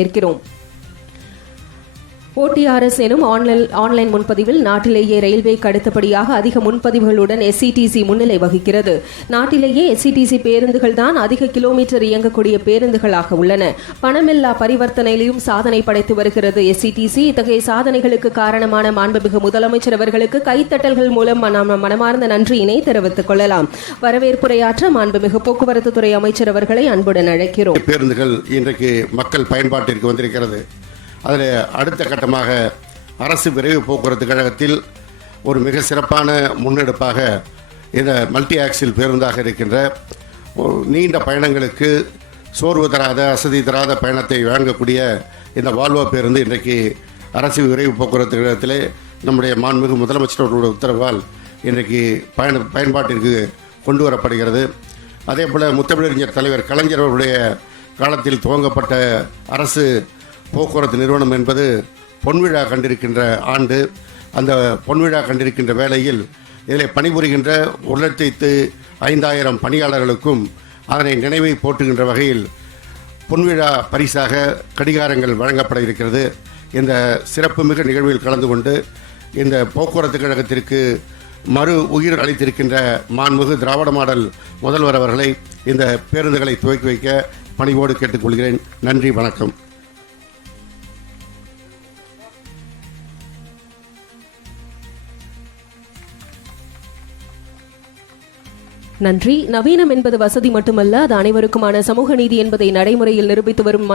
இருக்கிறோம். OTRS எனும் online முன்பதிவில் நாட்டிலேயே ரயில்வேக்கு அடுத்தபடியாக அதிக முன்பதிவுகளுடன் SCTC முன்னிலை வகிக்கிறது. நாட்டிலேயே SCTC பேருந்துகள் தான் அதிக கிலோமீட்டர் இயங்கக்கூடிய பேருந்துகளாக உள்ளன. பணமில்லா பரிவர்த்தனையிலும் சாதனை படைத்து வருகிறது SCTC. இத்தகைய சாதனைகளுக்கு காரணமான மாண்புமிகு முதலமைச்சர் அவர்களுக்கு கைத்தட்டல்கள் மூலம் மனமார்ந்த நன்றியினை தெரிவித்துக் கொள்ளலாம். வரவேற்புரையாற்ற மாண்புமிகு போக்குவரத்து துறை அமைச்சர் அவர்களை அன்புடன் அழைக்கிறோம். பேருந்துகள் இன்றைக்கு மக்கள் பயன்பாட்டிற்கு வந்திருக்கிறது. அதில் அடுத்த கட்டமாக அரசு விரைவு போக்குவரத்து கழகத்தில் ஒரு மிக சிறப்பான முன்னெடுப்பாக இந்த மல்டி ஆக்சில் பேருந்தாக இருக்கின்ற நீண்ட பயணங்களுக்கு சோர்வு தராத அசதி தராத பயணத்தை வழங்கக்கூடிய இந்த வால்வோ பேருந்து இன்றைக்கு அரசு விரைவு போக்குவரத்து கழகத்திலே நம்முடைய மாண்புமிகு முதலமைச்சர்களுடைய உத்தரவால் இன்றைக்கு பயன்பாட்டிற்கு கொண்டு வரப்படுகிறது. அதே போல் முத்தமிழறிஞர் தலைவர் கலைஞர் அவருடைய காலத்தில் துவங்கப்பட்ட அரசு போக்குவரத்து நிறுவனம் என்பது பொன்விழா கண்டிருக்கின்ற ஆண்டு. அந்த பொன்விழா கண்டிருக்கின்ற வேளையில் இதில் பணிபுரிகின்ற 1,05,000 பணியாளர்களுக்கும் அதனை நினைவை போட்டுகின்ற வகையில் பொன்விழா பரிசாக கடிகாரங்கள் வழங்கப்பட இருக்கிறது. இந்த சிறப்புமிகு நிகழ்வில் கலந்து கொண்டு இந்த போக்குவரத்து கழகத்திற்கு மறு உயிர் அளித்திருக்கின்ற மாண்புமிகு திராவிட மாடல் முதல்வர் அவர்களை இந்த பேருந்துகளை துவக்கி வைக்க பணிவோடு கேட்டுக்கொள்கிறேன். நன்றி, வணக்கம். நன்றி. நவீனம் என்பது வசதி மட்டுமல்ல, அது அனைவருக்குமான சமூக நீதி என்பதை நடைமுறையில் நிரூபித்து வரும்